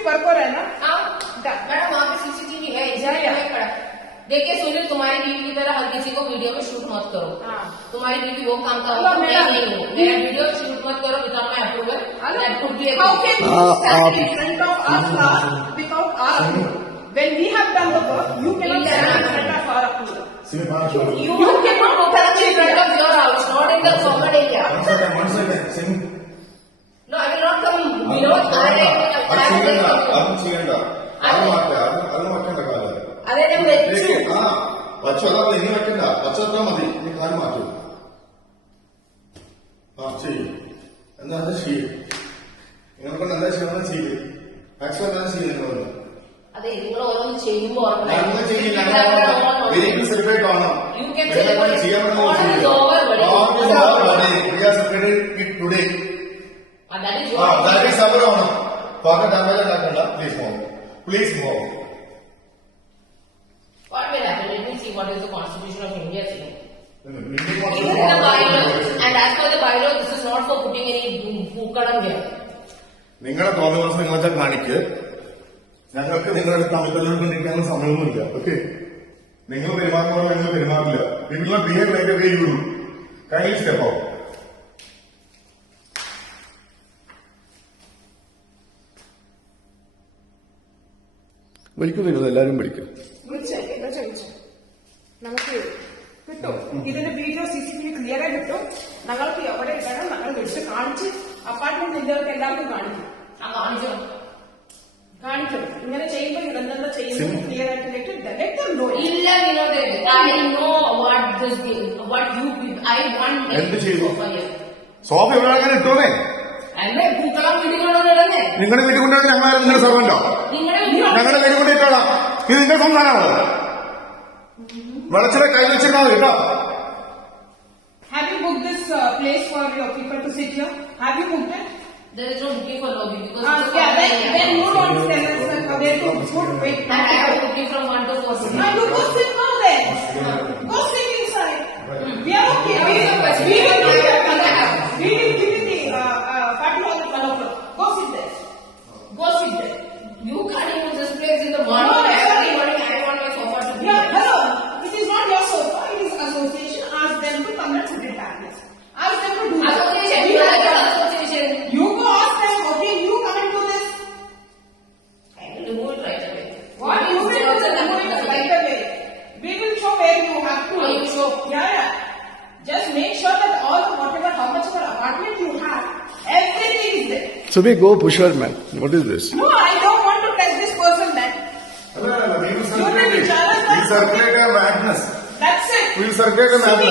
CCTV बरकर है ना? हाँ, मैडम वहाँ पे सीसीटीवी है देखिए सुनील तुम्हारी बीवी की तरह हर किसी को वीडियो में शूट मत करो। तुम्हारी बीवी वो काम का होगा मैं नहीं मेरा वीडियो शूट मत करो without my approval without when we have done dark you can you can അത് ചെയ്യണ്ട അത് ചെയ്യണ്ട. അത് മാറ്റ അത് അത് മാറ്റേണ്ട കാലം. അതെ വെച്ചു. ആ വച്ചു അതാ ഇനി വെക്കണ്ട. വച്ചാ മതി. ഇനി കാലം മാറ്റൂ. ആ ചെയ്യും. എന്നാ അത് ചെയ്യും? നിങ്ങൾ കൊണ്ട് എന്താ ചെയ്യണം ചെയ്യും. മാക്സിമം എന്താ ചെയ്യുന്നുണ്ടോ അതെ നിങ്ങൾ ഓരോന്ന് ചെയ്യുമ്പോൾ ഞങ്ങൾ ചെയ്യില്ല. ഒരിക്കലും സെപ്പറേറ്റ് ആണോ ചെയ്യാൻ പറ്റുന്ന സെപ്പറേറ്റ് ടുഡേ അതായത് അവർ ഓണം പക ഡാമേജ് ഉണ്ടാക്കണ്ട please move please move What will happen? Let me see what is the constitution of India saying. It is in the bylaw, and as per the bylaw, this is not for putting any പൂക്കളം here. നിങ്ങളെ തോന്നുന്ന നിങ്ങളെ കാണിക്ക് ഞങ്ങൾക്ക് നിങ്ങളുടെ തമ്മിൽ കൊണ്ടിരിക്കാനുള്ള സമയമൊന്നുമില്ല okay നിങ്ങൾ പെരുമാറുമ്പോൾ ഞങ്ങൾ പെരുമാറില്ല നിങ്ങൾ behave like way you kindly step out വിളിക്കും നിങ്ങൾ എല്ലാരും വിളിക്കും. വിളിച്ചേ എന്താ ചോദിച്ചു? നമുക്ക് കിട്ടും. ഇതിന്റെ video C C T V clear ആയി കിട്ടും. ഞങ്ങൾക്ക് എവിടെ ഇടണം ഞങ്ങൾ വിളിച്ച് കാണിച്ച് അപ്പാർട്ട്മെന്റ് ഇന്ത്യകൾക്ക് എല്ലാവർക്കും കാണിക്കും. ആ ഇങ്ങനെ ചെയ്യുമ്പോൾ ഇതെന്താ ചെയ്യുന്നത്? ക്ലിയർ ആയിട്ട് ഇല്ല. Vinod. I know what this what you I want എന്ത് ചെയ്തു? സോഫ ഇവിടെ അങ്ങനെ ഇട്ടോളേ അല്ലേ പൂക്കളം വീട്ടിൽ കൊണ്ടുവന്നിടന്നേ നിങ്ങളുടെ വീട്ടിൽ കൊണ്ടുവന്ന് ഞങ്ങളാരും നിങ്ങളുടെ സർവന്റോ നിങ്ങളുടെ ഞങ്ങളുടെ വീട്ടിൽ കൊണ്ടിട്ടോളാം ഇത് നിന്റെ സംസ്ഥാനമാണോ വെളച്ചിലെ കൈ വെച്ചിരുന്നാൽ മതി കേട്ടോ Have you booked this uh, place for your people to sit here? Have you booked it? There is no booking for lobby because Uh, it's a yeah, common then, area. then you don't tell us uh, where to put wait. And I have booking from one to four. Now you go sit now then. So we go push her, man. What is this? No, I don't want to touch this person, man. No, no, no. We will circulate a madness. That's it. We will circulate a madness.